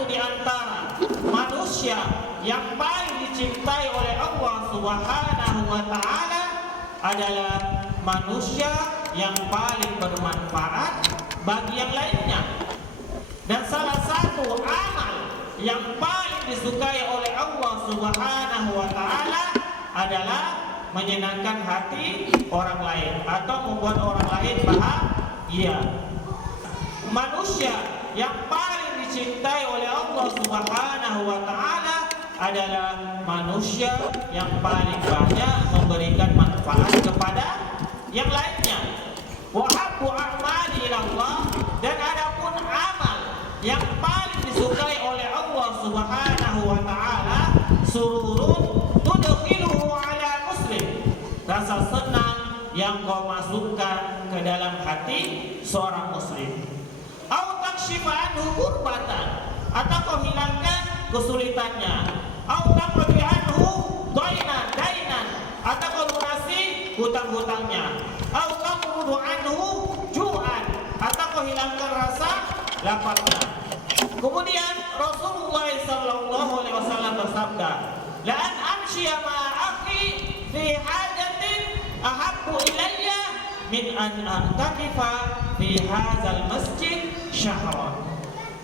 satu di antara manusia yang paling dicintai oleh Allah Subhanahu wa ta'ala adalah manusia yang paling bermanfaat bagi yang lainnya. Dan salah satu amal yang paling disukai oleh Allah Subhanahu wa ta'ala adalah menyenangkan hati orang lain atau membuat orang lain bahagia. Manusia yang paling dicintai oleh Allah Subhanahu wa ta'ala adalah manusia yang paling banyak memberikan manfaat kepada yang lainnya. Wa habbu a'mali ilallah, dan adapun amal yang paling disukai oleh Allah Subhanahu wa ta'ala, sururun tudkhiluhu ala muslim, rasa senang yang kau masukkan ke dalam hati seorang muslim. Au takshifa anhu kurbatan, atau kau hilangkan kesulitannya. Au taqdi anhu dainan, atau kau lunasi hutang-hutangnya. Au taqrudu anhu ju'an, atau kau hilangkan rasa laparnya. Kemudian Rasulullah sallallahu alaihi wasallam bersabda, la an amshiya ma akhi fi hajatin ahabbu ilayya min an a'takifa fi hadzal masjid syahran.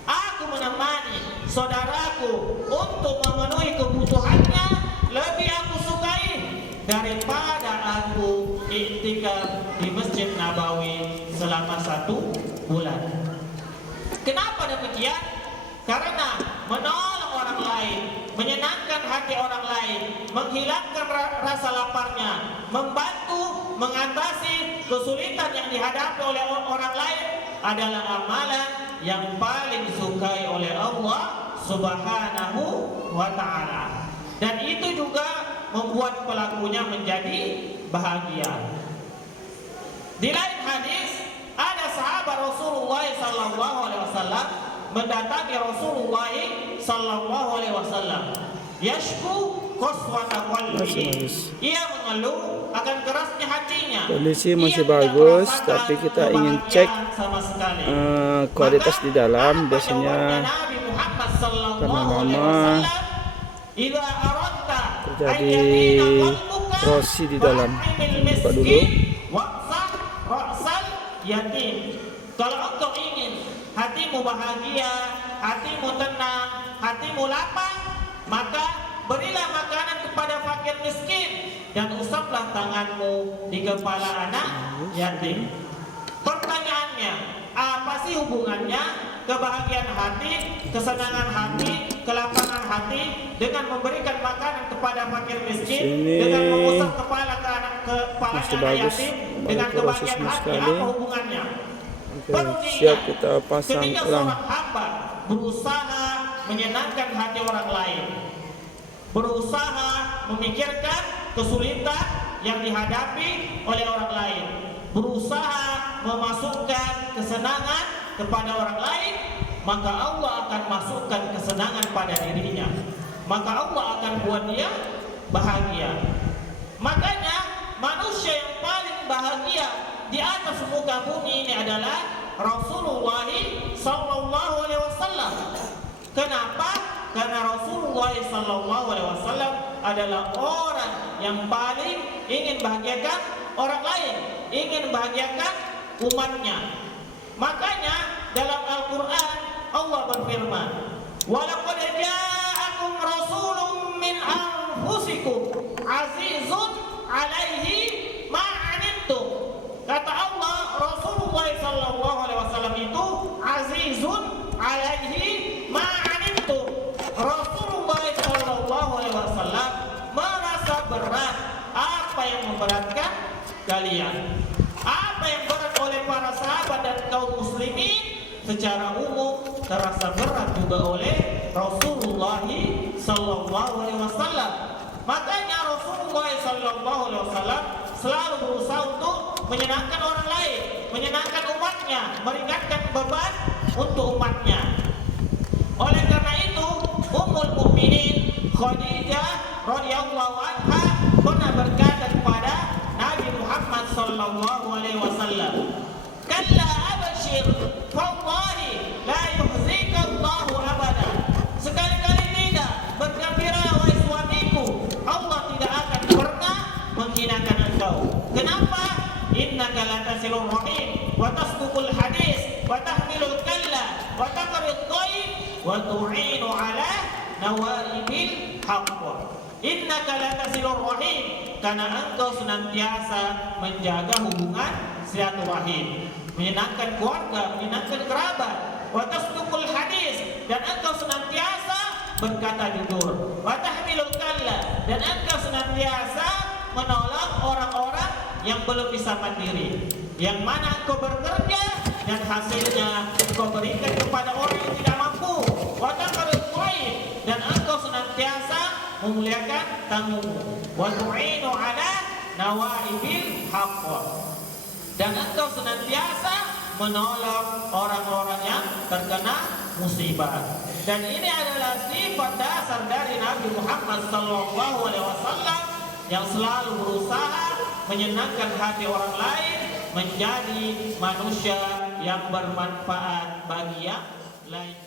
Aku menemani saudaraku untuk memenuhi kebutuhannya lebih aku sukai daripada aku iktikaf di Masjid Nabawi selama 1 bulan. Kenapa demikian? Karena menolong orang lain, menyenangkan hati orang lain, menghilangkan rasa laparnya, membantu mengatasi kesulitan yang dihadapi oleh orang lain adalah amalan yang paling disukai oleh Allah Subhanahu wa ta'ala. Dan itu juga membuat pelakunya menjadi bahagia. Di lain hadis, ada sahabat Rasulullah sallallahu alaihi wasallam mendatangi Rasulullah sallallahu alaihi wasallam. Yashku qaswata qalbihi. Ia mengeluh akan kerasnya hatinya. Kondisi masih bagus, tapi kita ingin cek kualitas di dalam. Biasanya karena lama terjadi rosi di dalam. Buka dulu. Kalau engkau ingin hatimu bahagia, hatimu tenang, hatimu lapang, maka berilah makanan kepada fakir miskin dan usaplah tanganmu di kepala anak yatim. Pertanyaannya, apa sih hubungannya kebahagiaan hati, kesenangan hati, kelapangan hati dengan memberikan makanan kepada fakir miskin, dengan mengusap kepala ke anak yatim, dengan kebahagiaan hati? Apa hubungannya? Siap, kita pasang ketika ulang. seorang hamba berusaha menyenangkan hati orang lain, berusaha memikirkan kesulitan yang dihadapi oleh orang lain, berusaha memasukkan kesenangan kepada orang lain, maka Allah akan masukkan kesenangan pada dirinya, maka Allah akan buat dia bahagia. Makanya manusia yang paling bahagia di atas muka bumi ini adalah Rasulullah sallallahu alaihi wasallam. Kenapa? Karena Rasulullah sallallahu alaihi wasallam adalah orang yang paling ingin bahagiakan orang lain, ingin bahagiakan umatnya. Makanya dalam Al-Qur'an Allah berfirman, "Wa laqad ja'akum rasulun min anfusikum azizun 'alaihi ma 'anittum." Kata Allah, Rasulullah sallallahu alaihi wasallam itu azizun 'alaihi ma 'anittum. Rasulullah sallallahu alaihi wasallam merasa berat apa yang memberatkan kalian. Apa yang berat oleh para sahabat dan kaum muslimin secara umum terasa berat juga oleh Rasulullah sallallahu alaihi wasallam. Makanya Rasulullah sallallahu alaihi wasallam selalu berusaha untuk menyenangkan orang lain, menyenangkan umatnya, meringankan beban untuk umatnya. Oleh karena itu, Ummul Mukminin Khadijah radhiyallahu anha pernah berkata kepada Nabi Muhammad sallallahu alaihi wasallam, "Kalla abshir, wallahi la yuhzika Allahu abada." khair wa tu'inu ala nawaibil haqq. Innaka latasilur rahim, karena engkau senantiasa menjaga hubungan silaturahim, menyenangkan keluarga, menyenangkan kerabat. Wa tasduqul hadis, dan engkau senantiasa berkata jujur. Wa tahmilul kalla, dan engkau senantiasa menolong orang-orang yang belum bisa mandiri, yang mana engkau bekerja dan hasilnya engkau berikan kepada orang yang tidak mampu. Wa taqarrul qaid, dan engkau senantiasa memuliakan tamumu. Wa tu'inu ala nawaibil haqq, dan engkau senantiasa menolong orang-orang yang terkena musibah. Dan ini adalah sifat dasar dari Nabi Muhammad SAW yang selalu berusaha menyenangkan hati orang lain, menjadi manusia yang bermanfaat bagi yang lain.